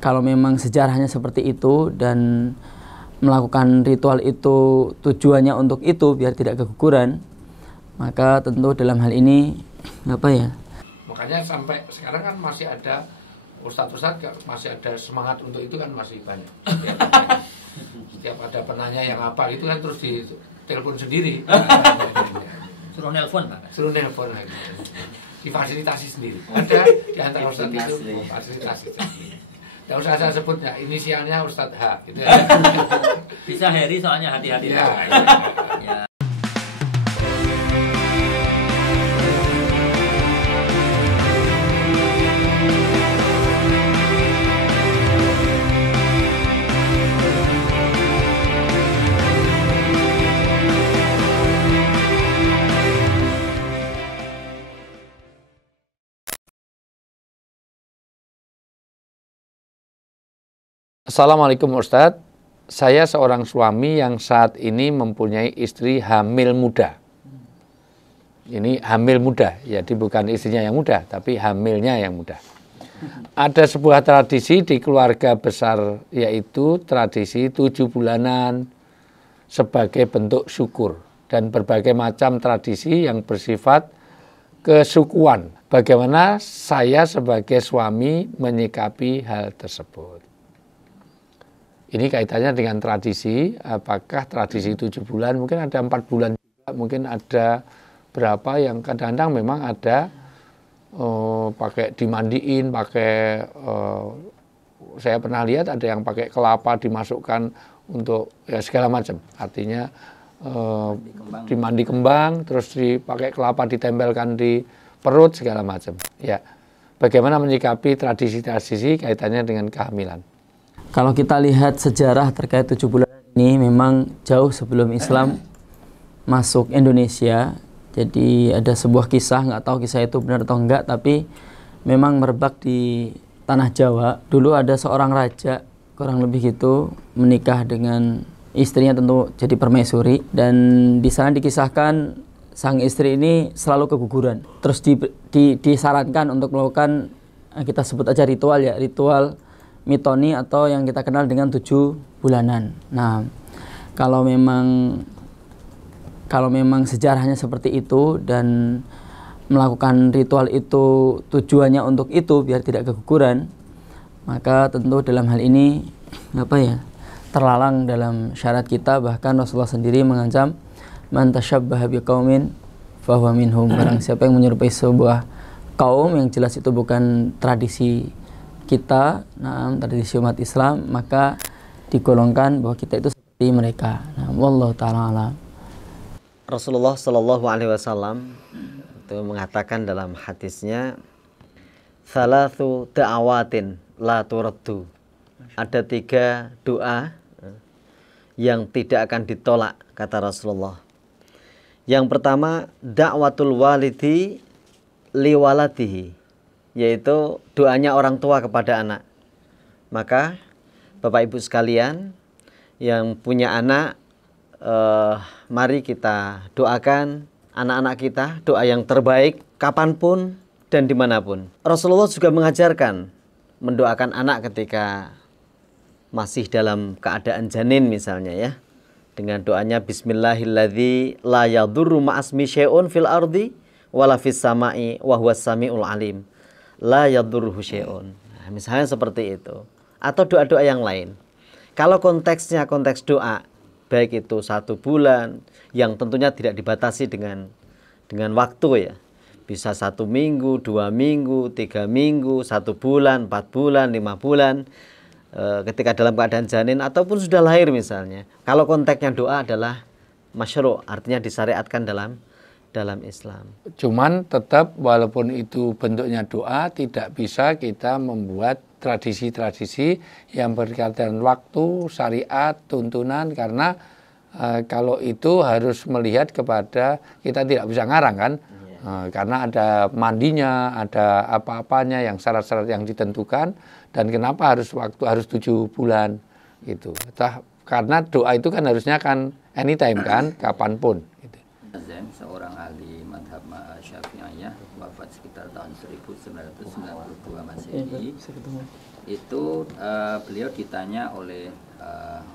kalau memang sejarahnya seperti itu dan melakukan ritual itu tujuannya untuk itu biar tidak keguguran, maka tentu dalam hal ini makanya sampai sekarang kan masih ada ustadz-ustadz, masih ada semangat untuk itu kan masih banyak. Setiap ada penanya yang apa itu kan terus di telepon sendiri. Suruh nelpon, Pak. Suruh nelpon lagi. Difasilitasi sendiri. Ada di antara ustadz itu fasilitasi sendiri. Tidak usah saya sebutnya, inisialnya Ustadz H. Gitu ya. Bisa Heri soalnya hati-hati. Ya, ya. Assalamualaikum Ustadz, saya seorang suami yang saat ini mempunyai istri hamil muda. Ini hamil muda, jadi bukan istrinya yang muda, tapi hamilnya yang muda. Ada sebuah tradisi di keluarga besar, yaitu tradisi 7 bulanan sebagai bentuk syukur. Dan berbagai macam tradisi yang bersifat kesukuan. Bagaimana saya sebagai suami menyikapi hal tersebut? Ini kaitannya dengan tradisi, apakah tradisi 7 bulan, mungkin ada 4 bulan juga, mungkin ada berapa yang kadang-kadang memang ada pakai dimandiin, pakai saya pernah lihat ada yang pakai kelapa dimasukkan untuk ya segala macam, artinya dimandi kembang, terus dipakai kelapa ditempelkan di perut segala macam. Ya, bagaimana menyikapi tradisi-tradisi kaitannya dengan kehamilan? Kalau kita lihat sejarah terkait 7 bulan ini memang jauh sebelum Islam masuk Indonesia. Jadi ada sebuah kisah, nggak tahu kisah itu benar atau enggak, tapi memang merebak di tanah Jawa. Dulu ada seorang raja, kurang lebih gitu, menikah dengan istrinya, tentu jadi permaisuri. Dan di sana dikisahkan sang istri ini selalu keguguran. Terus disarankan untuk melakukan, kita sebut aja ritual ya, ritual mitoni atau yang kita kenal dengan 7 bulanan. Nah, kalau memang sejarahnya seperti itu dan melakukan ritual itu tujuannya untuk itu biar tidak keguguran, maka tentu dalam hal ini terlarang dalam syariat kita. Bahkan Rasulullah sendiri mengancam man tasyabbaha biqaumin fahuwa minhum. Barang siapa yang menyerupai sebuah kaum yang jelas itu bukan tradisi kita, tradisi umat Islam, maka digolongkan bahwa kita itu seperti mereka. Wallahu ta'ala alam. Rasulullah Shallallahu Alaihi Wasallam itu mengatakan dalam hadisnya, "Thalathu da'awatin la turaddu." Ada 3 doa yang tidak akan ditolak, kata Rasulullah. Yang pertama, da'watul walidi liwaladihi, yaitu doanya orang tua kepada anak. Maka Bapak Ibu sekalian yang punya anak, mari kita doakan anak-anak kita doa yang terbaik kapanpun dan dimanapun. Rasulullah juga mengajarkan mendoakan anak ketika masih dalam keadaan janin misalnya ya, dengan doanya Bismillahilladzi la yadurru ma'asmi syai'un fil ardi wala fis sama'i wa huwas samiul alim. La yadurruhu syai'un. Misalnya seperti itu. Atau doa-doa yang lain. Kalau konteksnya konteks doa, baik itu 1 bulan, yang tentunya tidak dibatasi dengan waktu ya. Bisa 1 minggu, 2 minggu, 3 minggu, 1 bulan, 4 bulan, 5 bulan. Ketika dalam keadaan janin ataupun sudah lahir misalnya. Kalau konteksnya doa adalah masyru', artinya disyariatkan dalam Islam. Cuman tetap walaupun itu bentuknya doa, tidak bisa kita membuat tradisi-tradisi yang berkaitan waktu, syariat, tuntunan, karena kalau itu harus melihat kepada, kita tidak bisa ngarang kan, karena ada mandinya, ada apa-apanya yang syarat-syarat yang ditentukan, dan kenapa harus 7 bulan gitu. Karena doa itu kan harusnya kan anytime kan, kapanpun. Seorang ahli madhab Syafi'iyah wafat sekitar tahun 1992 Masehi. itu beliau ditanya oleh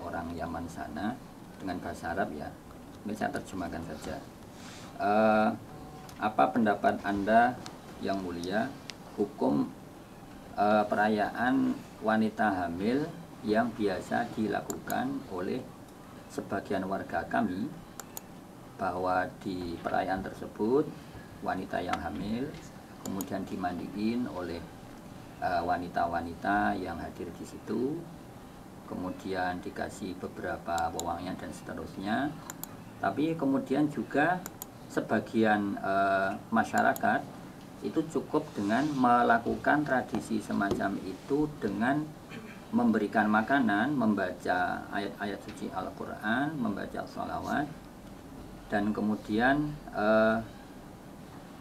orang Yaman sana dengan bahasa Arab ya. Ini saya terjemahkan saja. Apa pendapat Anda yang mulia hukum perayaan wanita hamil yang biasa dilakukan oleh sebagian warga kami, bahwa di perayaan tersebut wanita yang hamil kemudian dimandiin oleh wanita-wanita yang hadir di situ, kemudian dikasih beberapa wewangian dan seterusnya. Tapi kemudian juga sebagian masyarakat itu cukup dengan melakukan tradisi semacam itu dengan memberikan makanan, membaca ayat-ayat suci Al-Quran, membaca sholawat, dan kemudian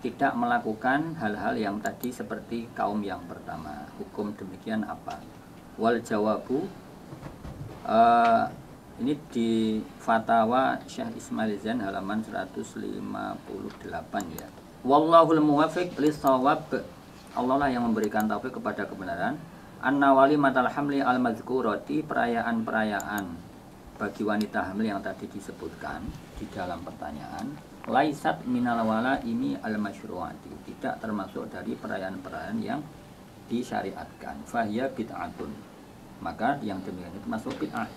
tidak melakukan hal-hal yang tadi seperti kaum yang pertama. Hukum demikian apa? Wal jawabu, ini di Fatawa Syekh Ismail Zain halaman 158 ya. Wallahul muwaffiq lis-shawab. Allah lah yang memberikan taufik kepada kebenaran. An-nawali matal hamli al-mazkurati, perayaan-perayaan bagi wanita hamil yang tadi disebutkan di dalam pertanyaan, laisat minal wala ini al-masyru'ati, tidak termasuk dari perayaan-perayaan yang disyariatkan. Fahiya bid'atun, maka yang demikian itu masuk bid'ah.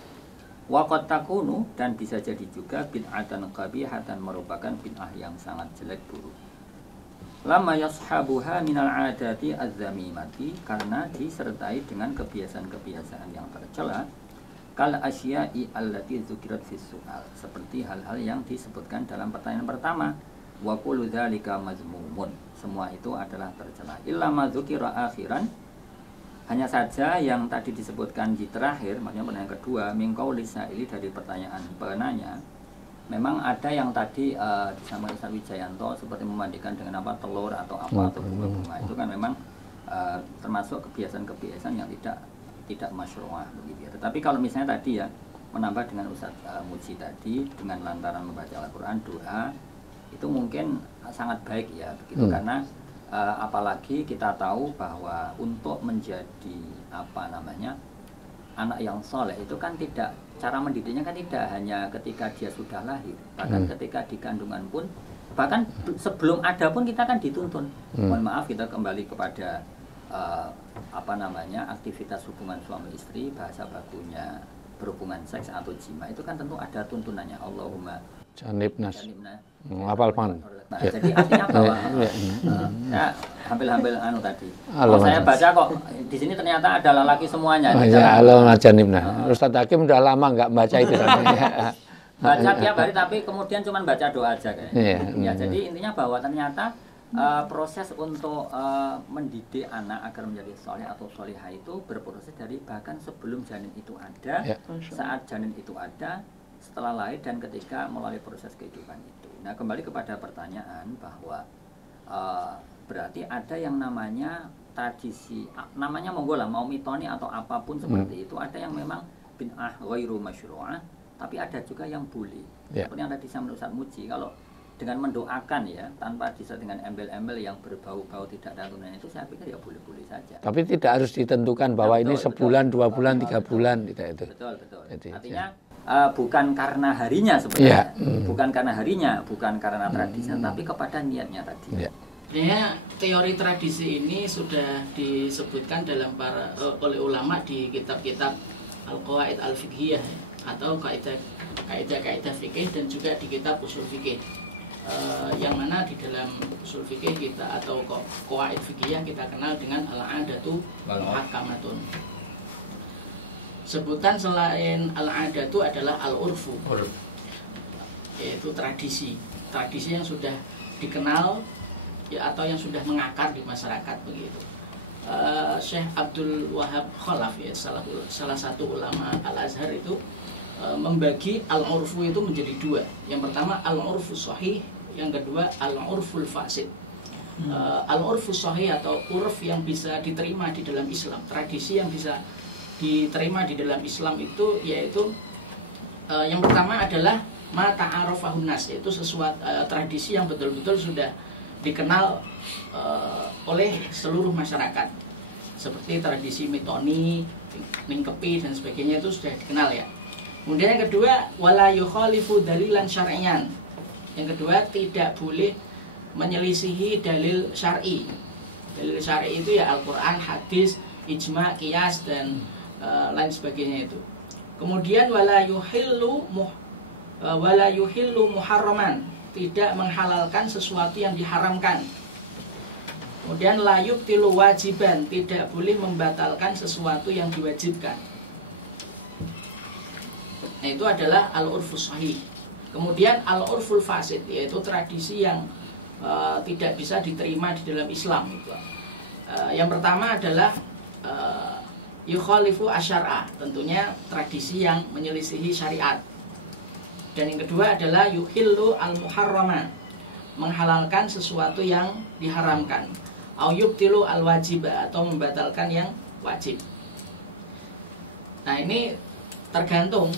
Wa qad takunu, dan bisa jadi juga bid'atan qabihatan, merupakan bid'ah yang sangat jelek buruk. Lama yashabuha minal adati az-zamimati, karena disertai dengan kebiasaan-kebiasaan yang tercela. Kal asya'i allati dzukirat fis su'al, seperti hal-hal yang disebutkan dalam pertanyaan pertama. Wa kullu dzalika mazmumun, semua itu adalah tercela. Illa ma dzukira akhiran, hanya saja yang tadi disebutkan di terakhir, maksudnya pertanyaan kedua, min qauli sa'ili, dari pertanyaan penanya. Memang ada yang tadi disampaikan Ustaz Wijayanto seperti memandikan dengan apa, telur atau apa atau bunga-bunga, itu kan memang termasuk kebiasaan-kebiasaan yang tidak masyru'ah begitu ya. Tetapi kalau misalnya tadi ya menambah dengan Ustaz Muji tadi dengan lantaran membaca Al-Quran, doa, itu mungkin sangat baik ya begitu. Karena apalagi kita tahu bahwa untuk menjadi anak yang soleh itu kan tidak, cara mendidiknya kan tidak hanya ketika dia sudah lahir, bahkan ketika di kandungan pun, bahkan sebelum ada pun kita kan dituntun. Mohon maaf, kita kembali kepada aktivitas hubungan suami istri, bahasa bakunya berhubungan seks atau jima, itu kan tentu ada tuntunannya. Allahumma janibnas hafal pan. Nah, jadi artinya bahwa ya hampir tadi. Kalau saya baca kok di sini ternyata ada lelaki semuanya. Ya, Allahumma janibna. Ustaz Hakim udah lama nggak baca itu. Baca tiap hari tapi kemudian cuma baca doa aja kayaknya. Ya, jadi intinya bahwa ternyata proses untuk mendidik anak agar menjadi soleh atau solihah itu berproses dari bahkan sebelum janin itu ada, saat janin itu ada, setelah lahir, dan ketika melalui proses kehidupan itu. Nah, kembali kepada pertanyaan bahwa berarti ada yang namanya tradisi, namanya monggo lah, mau mitoni atau apapun seperti itu, ada yang memang bid'ah ghairu masyru'ah, tapi ada juga yang boleh. Seperti yang tadi saya menurut Ustaz Muji, kalau dengan mendoakan ya, tanpa disertai dengan embel-embel yang berbau-bau tidak ada tuntunan, itu saya pikir ya boleh-boleh saja. Tapi tidak harus ditentukan bahwa ini sebulan, 2 bulan, 3 bulan, tidak itu. Betul. Artinya bukan karena harinya sebenarnya, bukan karena harinya, bukan karena tradisinya, tapi kepada niatnya tadi. Sebenarnya teori tradisi ini sudah disebutkan oleh ulama di kitab-kitab Al-Qawaid Al-Fiqhiyah atau kaidah fikih, dan juga di kitab usul fikih. Yang mana di dalam usul fikih kita atau qawaid fikih kita kenal dengan al-'adatu muhakkamatun. Sebutan selain al-'adatu adalah al-urfu, yaitu tradisi yang sudah dikenal ya, atau yang sudah mengakar di masyarakat begitu. Syekh Abdul Wahab Khalaf ya, salah satu ulama Al-Azhar itu membagi al-urfu itu menjadi 2. Yang pertama al-urfu sahih, yang kedua al-urful fasid. Al-urfu sahih atau urf yang bisa diterima di dalam Islam, tradisi yang bisa diterima di dalam Islam itu yaitu yang pertama adalah ma ta'arafahun nas, yaitu sesuatu tradisi yang betul-betul sudah dikenal oleh seluruh masyarakat, seperti tradisi mitoni, ningkepi dan sebagainya itu sudah dikenal ya. Kemudian yang kedua, wala yukhalifu dalilan syar'iyan. Yang kedua, tidak boleh menyelisihi dalil syar'i. Dalil syar'i itu ya Al-Qur'an, hadis, ijma, qiyas dan lain sebagainya itu. Kemudian wala yuhillu muharraman, tidak menghalalkan sesuatu yang diharamkan. Kemudian la yubtilu wajiban, tidak boleh membatalkan sesuatu yang diwajibkan. Nah, itu adalah al-urfus sahih. Kemudian al-urful fasid, yaitu tradisi yang tidak bisa diterima di dalam Islam itu. Yang pertama adalah yukhalifu asyar'a, tentunya tradisi yang menyelisihi syariat. Dan yang kedua adalah yuhillu al-muharrama, menghalalkan sesuatu yang diharamkan. Au yubtilu al-wajiba, atau membatalkan yang wajib. Nah, ini tergantung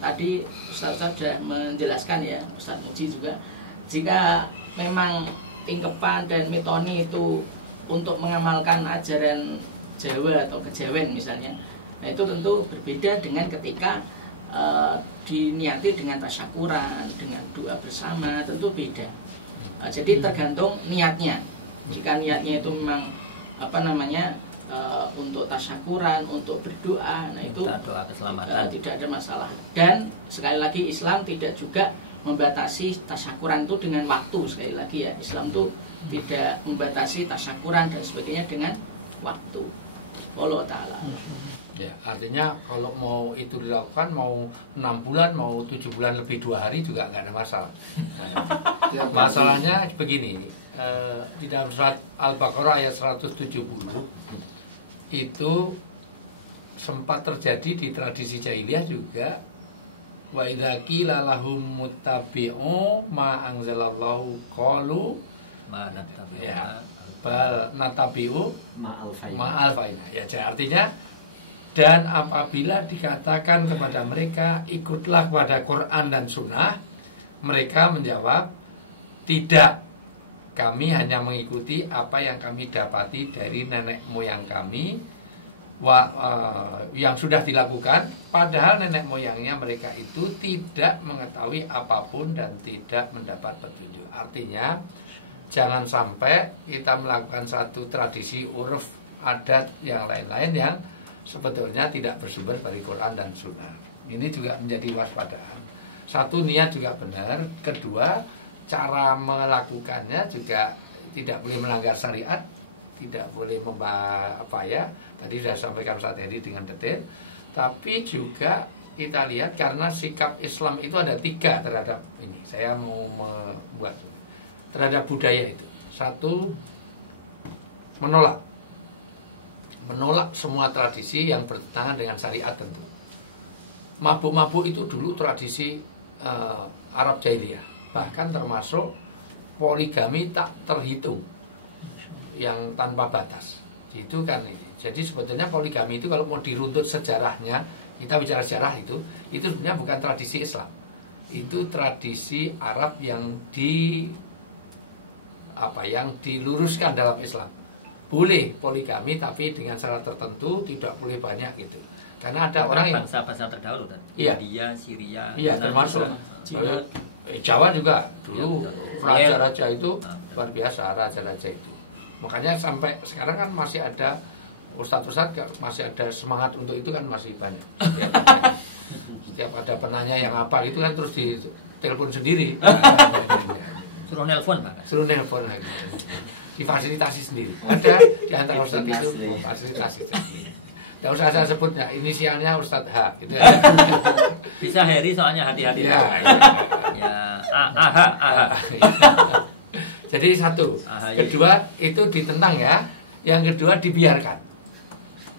tadi Ustaz sudah menjelaskan ya, Ustaz Muji juga, jika memang tingkepan dan mitoni itu untuk mengamalkan ajaran Jawa atau kejawen misalnya, nah itu tentu berbeda dengan ketika diniati dengan tasyakuran, dengan doa bersama, tentu beda. Jadi tergantung niatnya. Jika niatnya itu memang untuk tasyakuran, untuk berdoa, nah itu doa keselamatan, tidak ada masalah. Dan sekali lagi Islam tidak juga membatasi tasyakuran itu dengan waktu. Sekali lagi ya, Islam itu tidak membatasi tasyakuran dan sebagainya dengan waktu. Allah Ta'ala. Ya, artinya kalau mau itu dilakukan, mau 6 bulan, mau 7 bulan lebih 2 hari juga nggak ada masalah. Nah, masalahnya begini, di dalam surat Al-Baqarah ayat 170 itu sempat terjadi di tradisi jahiliyah juga. Wa idza qila lahum muttabi'u ma anzalallahu qalu ma nattabi'u ya bal natabi'u ma'al faina. Ya, jadi artinya, dan apabila dikatakan kepada mereka ikutlah pada Quran dan Sunnah, mereka menjawab tidak, kami hanya mengikuti apa yang kami dapati dari nenek moyang kami yang sudah dilakukan, padahal nenek moyangnya mereka itu tidak mengetahui apapun dan tidak mendapat petunjuk. Artinya jangan sampai kita melakukan satu tradisi uruf adat yang lain-lain yang sebetulnya tidak bersumber dari Quran dan Sunnah. Ini juga menjadi waspadaan. Satu, niat juga benar. Kedua, cara melakukannya juga tidak boleh melanggar syariat, tidak boleh tadi sudah sampaikan Ustaz Hedi dengan detail. Tapi juga kita lihat, karena sikap Islam itu ada 3 terhadap ini. Saya mau membuat terhadap budaya itu. Satu, menolak semua tradisi yang bertentangan dengan syariat tentu. Mabuk-mabuk itu dulu tradisi Arab jahiliyah, bahkan termasuk poligami tak terhitung, yang tanpa batas. Itu kan ini. Jadi sebetulnya poligami itu kalau mau diruntut sejarahnya, kita bicara sejarah itu sebenarnya bukan tradisi Islam. Itu tradisi Arab yang diluruskan dalam Islam. Boleh poligami tapi dengan syarat tertentu, tidak boleh banyak gitu. Karena ada orang yang bangsa-bangsa terdahulu kan, iya, India, Syria, iya, termasuk Jawa juga dulu raja-raja itu luar biasa, raja-raja itu. Makanya sampai sekarang kan masih ada ustadz-ustadz, masih ada semangat untuk itu kan, masih banyak. Setiap ada penanya yang apa itu kan terus ditelepon sendiri. suruh nelpon Pak. Suruh nelpon lagi. Difasilitasi sendiri. Ada di antara ustadz itu fasilitasi sendiri. Tidak usah saya sebutnya, inisialnya Ustadz H gitu ya. Bisa Heri soalnya hati-hati. Ya, Jadi satu. Kedua itu ditentang ya. Yang kedua dibiarkan.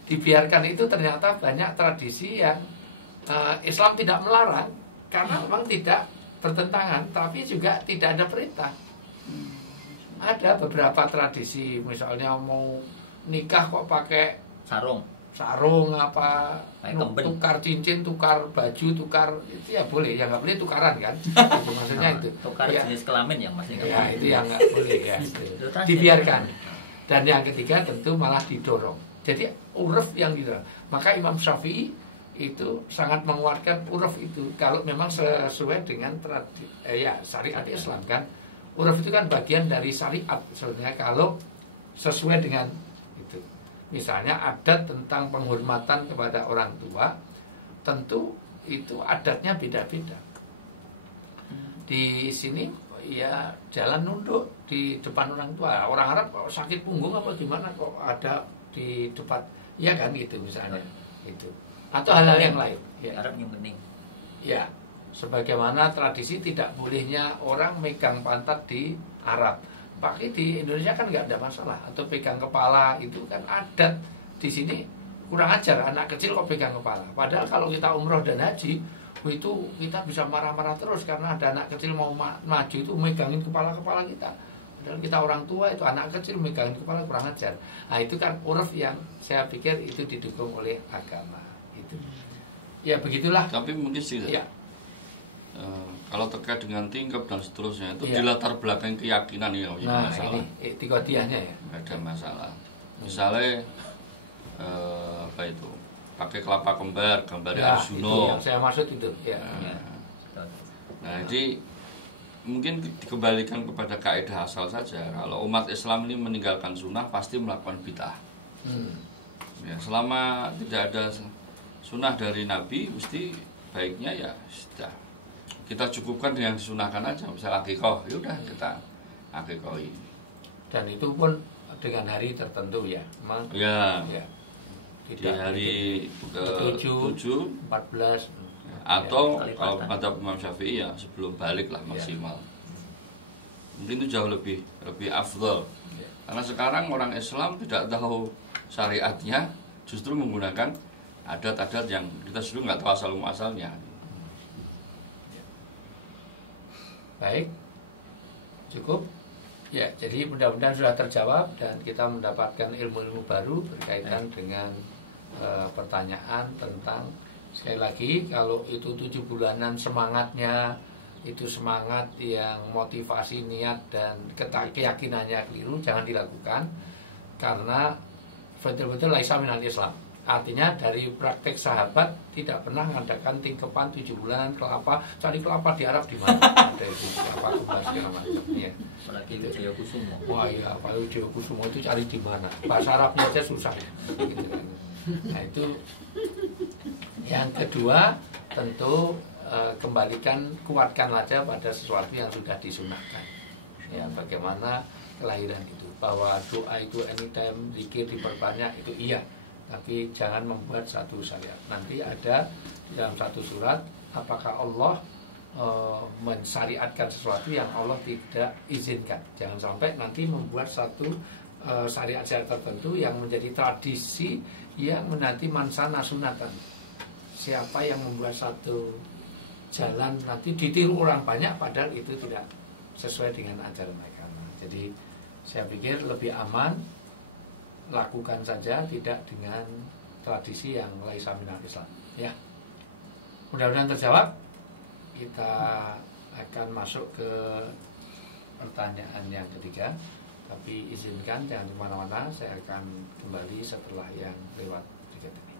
Dibiarkan itu ternyata banyak tradisi yang Islam tidak melarang, karena memang tidak bertentangan, tapi juga tidak ada perintah. Ada beberapa tradisi, misalnya mau nikah kok pakai sarung apa, tukar cincin, tukar baju, tukar itu ya boleh, ya nggak boleh tukaran kan, itu maksudnya itu tukar ya, jenis kelamin yang masih ya itu yang nggak boleh ya, dibiarkan. Dan yang ketiga tentu malah didorong. Jadi uruf yang didorong. Maka Imam Syafi'i itu sangat menguatkan uruf itu kalau memang sesuai dengan syariat Islam kan. Uruf itu kan bagian dari syariat sebenarnya kalau sesuai dengan itu. Misalnya adat tentang penghormatan kepada orang tua, tentu itu adatnya beda-beda. Di sini ya jalan nunduk di depan orang tua. Orang Arab kok sakit punggung apa gimana kok ada di depan, ya kan gitu misalnya itu. Atau hal-hal yang lain. Ya. Arab yang penting. Ya, sebagaimana tradisi tidak bolehnya orang megang pantat di Arab. Pakai di Indonesia kan nggak ada masalah. Atau pegang kepala itu kan adat di sini kurang ajar. Anak kecil kok pegang kepala. Padahal kalau kita umroh dan haji itu kita bisa marah-marah terus karena ada anak kecil mau maju itu megangin kepala-kepala kita. Padahal kita orang tua itu anak kecil megangin kepala kurang ajar. Nah itu kan uruf yang saya pikir itu didukung oleh agama. Itu. Ya begitulah. Tapi mungkin sih ya. Kalau terkait dengan tingkap dan seterusnya itu Ya. di latar belakang keyakinan ya Nah masalah. ini etikodiahnya ya. Nggak ada masalah. Misalnya apa itu? Pakai kelapa kembar, gambar Ya, itu Arjuna. yang saya maksud itu. Ya. Nah, jadi mungkin dikembalikan kepada kaidah asal saja. Kalau umat Islam ini meninggalkan sunnah pasti melakukan bid'ah. Ya, selama tidak ada sunnah dari Nabi, mesti baiknya ya sudah kita cukupkan dengan disunahkan aja. Misal akikoh, yaudah kita akikohi. Dan itu pun dengan hari tertentu ya. Memang Ya, ya. di hari Tujuh. ke-7 14 atau kali kalau patah. madzhab Imam Syafi'i ya sebelum balik lah maksimal. Mungkin itu jauh lebih afdal. Ya. Karena sekarang orang Islam tidak tahu syariatnya, justru menggunakan adat-adat yang kita justru nggak tahu asal muasalnya. Baik, cukup. Ya, jadi mudah-mudahan sudah terjawab dan kita mendapatkan ilmu-ilmu baru berkaitan dengan pertanyaan tentang sekali lagi kalau itu 7 bulanan semangatnya itu semangat yang motivasi niat dan keyakinannya keliru, jangan dilakukan karena betul-betul laisa minal Islam. Artinya dari praktek sahabat tidak pernah mengadakan tingkepan 7 bulanan kelapa, cari kelapa di Arab di mana? Ada itu kelapa kembar segala macam. Ya. Apalagi Wijaya Kusumo. Wah iya, Pak Wijaya Kusumo itu cari di mana? Bahasa Arabnya aja susah. Gitu kan. Nah itu yang kedua tentu kembalikan kuatkan saja pada sesuatu yang sudah disunahkan. Ya bagaimana kelahiran itu bahwa doa itu anytime zikir diperbanyak itu iya. Tapi jangan membuat satu syariat. Nanti ada di dalam satu surat apakah Allah mensyariatkan sesuatu yang Allah tidak izinkan. Jangan sampai nanti membuat satu syariat-syariat tertentu yang menjadi tradisi yang menanti mansana sunatan. Siapa yang membuat satu jalan nanti ditiru orang banyak padahal itu tidak sesuai dengan ajaran agama. Jadi saya pikir lebih aman lakukan saja tidak dengan tradisi yang laisa minal Islam. Ya. Mudah-mudahan terjawab. Kita akan masuk ke pertanyaan yang ketiga. Tapi izinkan jangan kemana-mana. Saya akan kembali setelah yang lewat berikut ini.